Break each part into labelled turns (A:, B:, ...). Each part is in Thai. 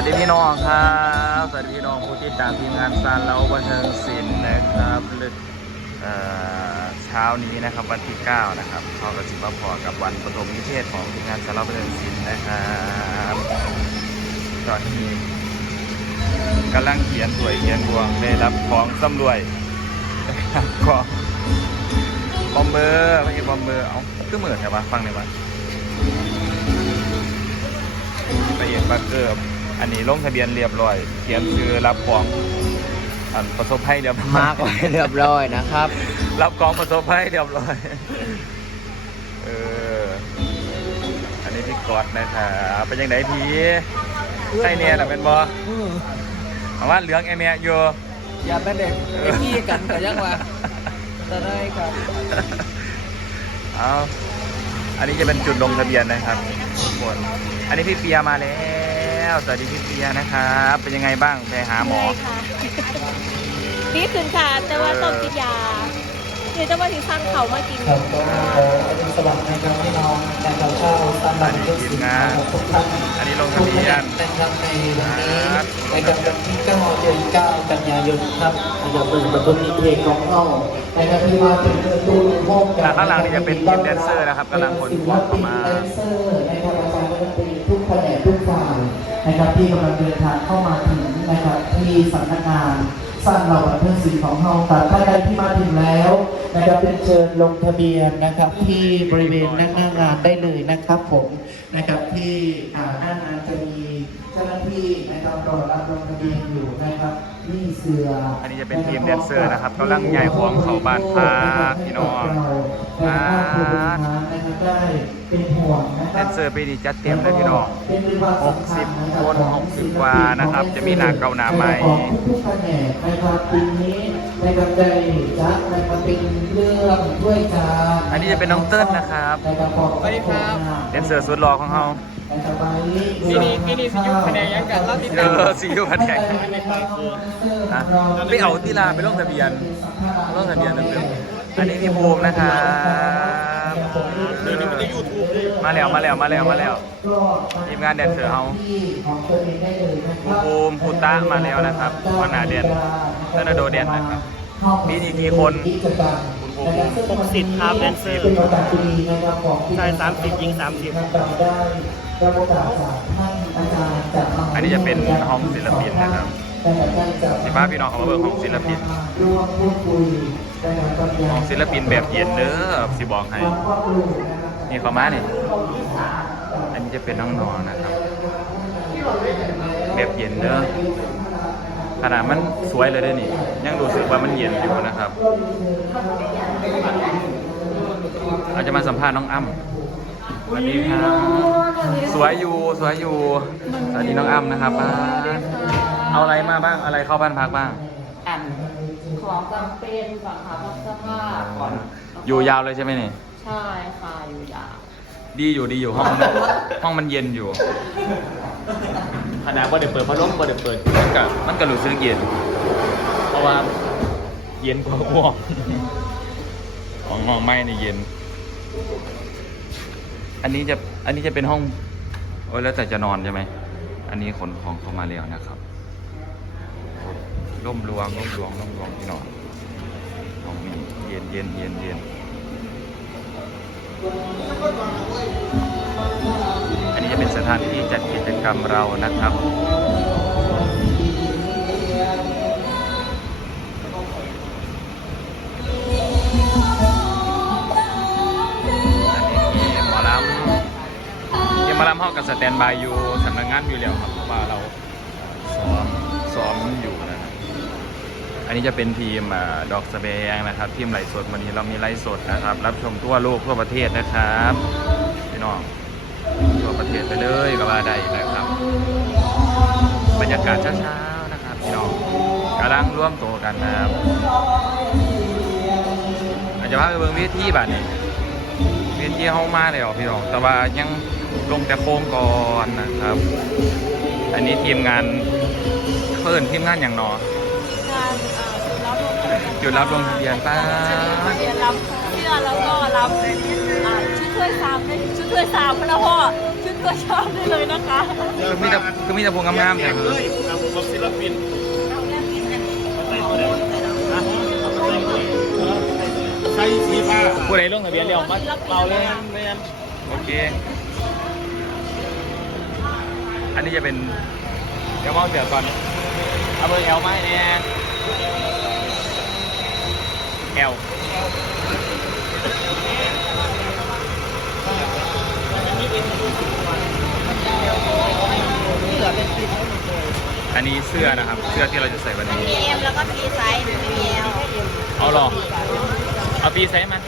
A: วัสดีพี่น้องครับ สวัสดีพี่น้องผู้ที่ตามทีมงานซานเล้าบันเทิงศิลป์นะครับลึกเอ่อเช้านี้นะครับวันที่ 9 นะครับพอกับสิบพอกับวันปฐมนิเทศของทีมงานซานเล้าบันเทิงศิลป์นะครับตอนนี้กำลังเขียนสวยเขียนดวงได้รับของสำรวยนะครับก็บอมเบอร์ไม่ใช่บอมเบอร์เอาคือเหมือนใช่ปะฟังหน่อยปะละเอียดบักเกิบ อันนี้ลงทะเบียนเรียบร้อย เขียนชื่อรับของอันประสบภัยเรียบร้อย
B: มาร์กไว้เรียบร้อยนะครับ
A: รับของประสบภัยเรียบร้อย เออ อันนี้พี่กอดนะครับเป็นยังไงพี่ใช่เนี่ยแหละเป็นบอเอาว่าเหลืองไอเมียอยู่
B: อย่าเป็นเด็กไอ้พี่กันแต่ยังวะจะได้ครับ
A: เอาอันนี้จะเป็นจุดลงทะเบียนนะครับทุกคนอันนี้พี่เปียมาแล้ว สวัสดีพี่เปียนะครับเป็นยังไงบ้างไปหาหมอ
C: ค่ะดีขึ้นค่ะ แต่ว่าต้องกินยาคือจะมาถึงทางเขามากิน
D: ครับก็ขออรุณสวัสดิ์นะครับพี่น้องแต่เราเช่าตามบัตรทุกสิ่งของทุกท่าน
A: อันนี้ลงทะเบียน
D: นะครับในวันนี้ในวันที่9เดือน9กันยายนครับเราเปิดประตูนิเทศของเรานะครับที่มาถึงตู้ห้อง
A: แต่ข้างหลังนี่จะเป็นทีมแดนเซอร์นะครับกำลังขนของเข้ามา
D: แดนเซอร์นะครับอาจารย์ดนตรีทุกแผนกทุกฝ่าย นะครับที่กำลังเดินทางเข้ามาถึงนะครับที่สำนักงานสร้างเราเพื่อสิ่งของเราแต่ถ้าใดที่มาถึงแล้วนะครับเป็นเชิญลงทะเบียนนะครับที่บริเวณหน้าหน้างานได้เลยนะครับผมนะครับที่อ่าหน้างานจะมีเจ้าหน้าที่นะครับรอรับลงทะเบียนอยู่นะครับนี่เสือ
A: อั
D: อั
A: นนี้จะเป็นทีมแดนเซอร์นะครับกำลังย้ายของเข้าบ้านพักพี่น้อง
D: อ่านะครับ ได้เป็นห่วงนะค
A: แด
D: รับ
A: นเซอร์ปีนี้จัดเต็มเลยพี่น้อง60คน60กว่านะครับจะมีหน้าเก่าหน้าใหม่
D: ของทุกๆแผนกนะครับปีนี้นะครับได้จัดนะครับเป็นเรื่องด้วยจาน
A: อันนี้จะเป็นน้องเติ้ลนะครับ
D: สวัสดีครับ
A: แดนเซอร์สุดหล่อของเรา
D: ปีนี้ปีนี้สิยุคะแนนยังกันรอบที่
A: เออซีอิ๊วพันแข่งนะไม่เอาที่ลาไปลงทะเบียนลงทะเบียนเต็มๆอันนี้พี่ภูมินะครับ มาแล้วมาแล้วมาแล้วมาแล้วทีมงานแดนเซอร์เฮาคุณภูมิคุณตะมาแล้วนะครับวันหนาเดือนเทอร์นาโดเดือนนะครับปีนี้กี่คนคุณภูมิ
B: หกสิบครับแดนเซอร์
D: เป็นประกาศดีนะครับของ
B: ใช่30ยิง30
D: นะครับเราได้รับโอกาสจากท่านอาจารย์จากมหาวิทยาลัย
A: อันนี้จะเป็นห้องศิลปินนะครับ สิบ้าพี่น้องเขามาเบิ่งห้องศิลปินของศิลปินแบบเย็นเด้อสิบอกให้
D: มครอบครัวนะครับ
A: นี่เขามานี่อันนี้จะเป็นน้องนอนนะครับ แบบเย็นเด้อขนาดมันสวยเลยเด้อนี่ ยังรู้สึกว่ามันเย็นอยู่นะครับเราจะมาสัมภาษณ์น้องอ้ำสวัสดีครับ สวยอยู่ สวยอยู่ สวัสดีน้องอ้ำนะครับ้า เอาอะไรมาบ้างอะไรเข้าบ้านพักบ้าง
C: อันของจำเป็นก่อนค่ะพวกเสื้อผ้าก่อน
A: อยู่ยาวเลยใช่ไหมนี่
C: ใช่ค่ะอยู่ยาว
A: ดีอยู่ดีอยู่ห้องมันห้องมันเย็นอยู่
B: ขนาดว่าเดี๋ยวเปิดพัดลมว่าเดี๋ยวเปิด
A: มันก็มันก็รู้สึกเย็น
B: เพราะว่าเย็นกว่าง่วง
A: ของห้องไม้นี่เย็น อันนี้จะอันนี้จะเป็นห้องโอ้ยแล้วแต่จะนอนใช่ไหมอันนี้ขนของเข้ามาแล้วนะครับ ร่มรวงร่มรวงร่มรวงที่นอนห้องนี้เย็นเย็นเย็นเย็นอันนี้จะเป็นสถานที่จัดกิจกรรมเรานะครับอันนี้ทีมหมอลำทีมหมอลำเข้ากับสแตนบายอยู่สำนักงานอยู่แล้วครับเพราะว่าเราซ้อมซ้อมอยู่ อันนี้จะเป็นทีมดอกสะแบงนะครับ ทีมไลฟ์สดวันนี้เรามีไลฟ์สดนะครับ รับชมทั่วโลกทั่วประเทศนะครับพี่น้องทั่วประเทศไปเลยก็ว่าได้นะครับ บรรยากาศเช้าๆนะครับพี่น้องกำลังร่วมตัวกันนะครับอาจจะพาไปเบิ่งเวทีบัดนี้เวียนที่เฮามาแล้วพี่น้องแต่ว่ายังลงแต่โค้งก่อนนะครับ อันนี้ทีมงานเพิ่นทีมงานอย่างนอ
C: การรับลงทะเบียน
A: จุดรับลงทะเบียนป้า
C: ทะเบียนรับเสื้อแล้วก็รับอ่าชุดถ้วยสามได้ชุดถ้วยสามพนะพ่อชุดก็ชอบได้เลยนะคะ
A: คือมีแต่คือมีแต่พวงงามๆแต่คือ
E: ผมศิลปินใช้สีผ้า
A: ผู้ใดลงทะเบียนเร็วมาเป่าเลยไม่งั้นโอเค อันนี้จะเป็นเดี๋ยวมองเสือก่อนเอาเบอร์แอลไหมเนี่ยแอ ลอันนี้เสื้อนะครับ เสื้อที่เราจะใส่วันนี้
C: มีเอ็มแล้วก็พีไซส์ไม่มีเอล
A: เอาหรอ เอาปีไซส์มา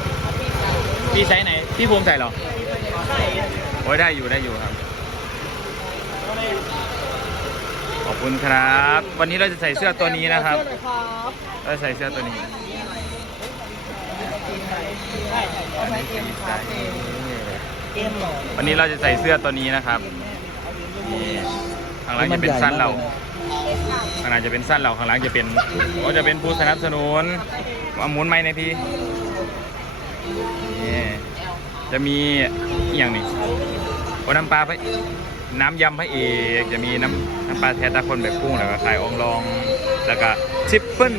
A: ปีไซส์ไหน พี่ภูมิใส่หรอ โอ้ยได้อยู่ได้อยู่ครับ ขอบคุณครับ วันนี้เราจะใส่เสื้อตัวนี้นะครับ เราจะใส่เสื้อตัวนี้ อันนี้ปีไซส์วันนี้เราจะใส่เสื้อตัวนี้นะครับนี่ข้างหล่างจะเป็นสั้นเราข้างหน้าจะเป็นสั้นเราข้างหลังจะเป็นก็จะเป็นผู้สนับสนุนมาหมุนไม้ในอยพี่นี่จะมีอหย่างนี้โอ้น้ำปลาพระน้ำยำพระเอกจะมีน้ำน้ำปลาแท้ตาคนแบบกุ้งแล้วก็ไข่องลอง แล้วก็ชิปเปิล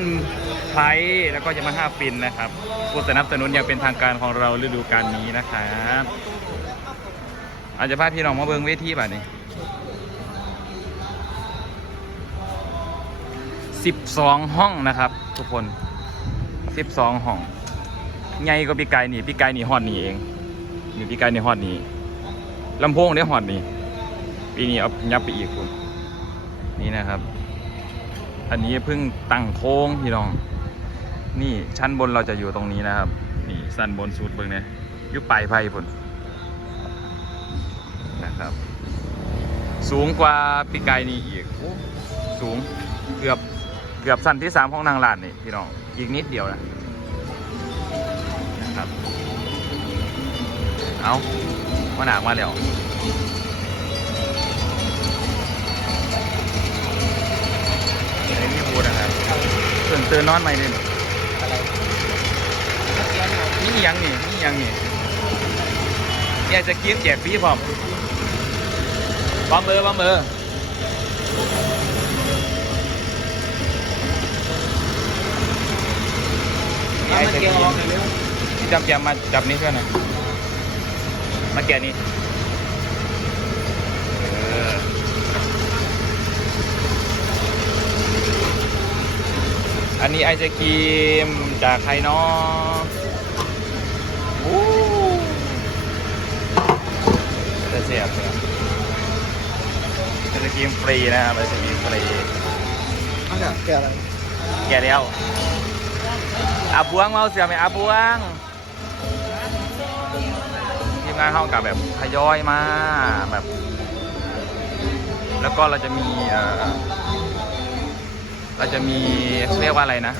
A: ไทยแล้วก็จะมาห้าฟินนะครับผู้สนับสนุนอย่างเป็นทางการของเราฤดูกาลนี้นะครับอาจจะพาพี่น้องมาเบิงเวทีแบบนี้12ห้องนะครับ ทุกคน12ห้องใหญ่ก็ปีกายนี่ปีกายนี่ฮอดนี่เองนี่ปีกายนี่ฮอดนี่ลำโพงได้ฮอดนี่ปีนี้เอายับไปอีกคุณนี่นะครับ อันนี้เพิ่งตั้งโค้งพี่น้อง นี่ชั้นบนเราจะอยู่ตรงนี้นะครับ นี่สั้นบนสุดเบิ่งเนี่ยยุบปลายไพ่พุ่นนะครับ สูงกว่าปีกายนี่อีกสูงเกือบเกือบสั้นที่สามของนางลานนี่พี่น้องอีกนิดเดียวนะนะครับ เอามาหนักมาแล้ว ไอ้นี่พูดนะครับตื่นตื่นนอนไหมเนี่ยนี่ยังนี่นี่ยังนี่อยากจะกินแจกฟรีพร้อมบอมเบอร์บอมเบอร์
B: เอามาเกี่ยวออกเร็ว
A: พี่จำแจมมาจับนี้เพื่อนหน่อยมาแกะนี้เออ อันนี้ไอศกรีมจากใครเนาะอู้จะเสียบเลยไอศกรีมฟรีนะครับไอศกรีมฟรี
B: เอาจากแกอะไร
A: แกะแล้วอาบวงมาเอาเสือไหมอาบวงทีมงานเข้ากับแบบทยอยมาแบบ แล้วก็เราจะมีเอ่อ เราจะมีเรียกว่าอะไรนะ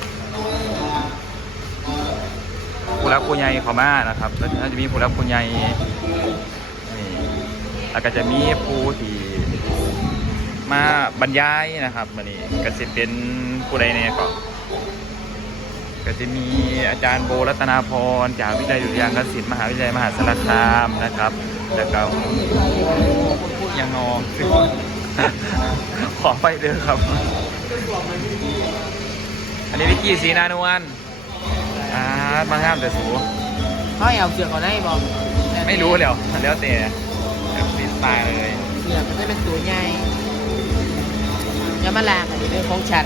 A: ผู้รักผู้ใหญ่ขามานะครับแล้วจะมีผู้รักผู้ใหญ่นี่แล้วก็จะมีผู้ที่มาบรรยายนะครับมันนี้ก็จะเป็นผู้ใดเนี่ยก็ก็จะมีอาจารย์โบรัตนาพรจากวิทยาลัยดุริยางคศิลป์มหาวิทยาลัยมหาสารคามนะครับแล้วก็ยังนองขอไปเด้อครับ อันนี้วิกกี้สีนานวลอ่ามางามแต่สู
B: เขาเอาเสือกเอาได้บอก
A: ไม่รู้แล้วแล้วแต่แบบฟรีสไตล์เลย
B: เสือกมันจะเป็นตัวใหญ่อยามาลากอันนี้เป็นของฉัน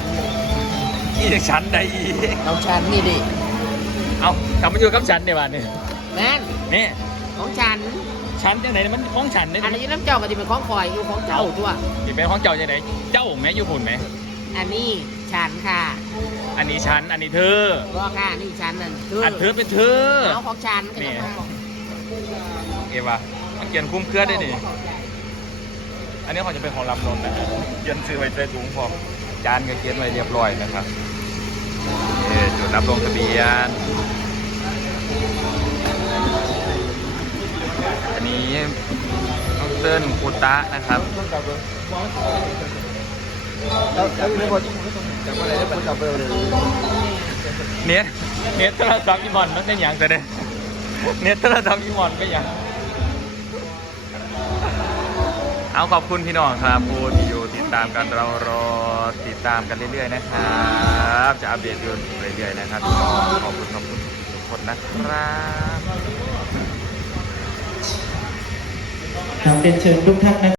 A: นี่จากฉันใดอีก
B: ของฉันนี่ดิ
A: เอากลับมาอยู่กับฉันเดี๋ยววันนี้
B: นั่น
A: นี่
B: ของฉัน
A: ฉันจังไหนมันของฉันเนี่ย
B: อันนี้น้ำเจ้าก็จะเป็นของคอยอยู่ของเจ้าตัว
A: ที่เป็นของเจ้าจังไหนเจ้าแม่อยู่หุ่นไหม
B: อันนี้ ฉันค่ะ
A: อันนี้ฉันอันนี้เธอ
B: ก็ค่ะนี่ฉันนั่นคือ
A: อันเธอเป็นเธอ
B: เอาของฉันก็จะเอา
A: เอวะมันเขียนคุ้มเครือได้ดิอันนี้เขาจะเป็นของลำนนท์นะฮะเขียนซื้อไว้ใส่ถุงพอจานก็เขียนไว้เรียบร้อยนะครับเออจุดรับลงทะเบียนอันนี้น้องเติ้ลคูตะนะครับ เนี้ยเนี้ยโทรศัพท์อีหมอนมันเป็นอย่างแต่เด้เนี้ยโทรศัพท์อีหมอนเป็นอย่างเอาขอบคุณพี่น้องครับผู้ที่อยู่ติดตามกันเรารอติดตามกันเรื่อย ๆ นะครับจะอัปเดตอยู่เรื่อยๆนะครับพี่น้องขอบคุณขอบคุณทุกคนนะครับ
D: ครับเรียนเชิญทุกท่านนะ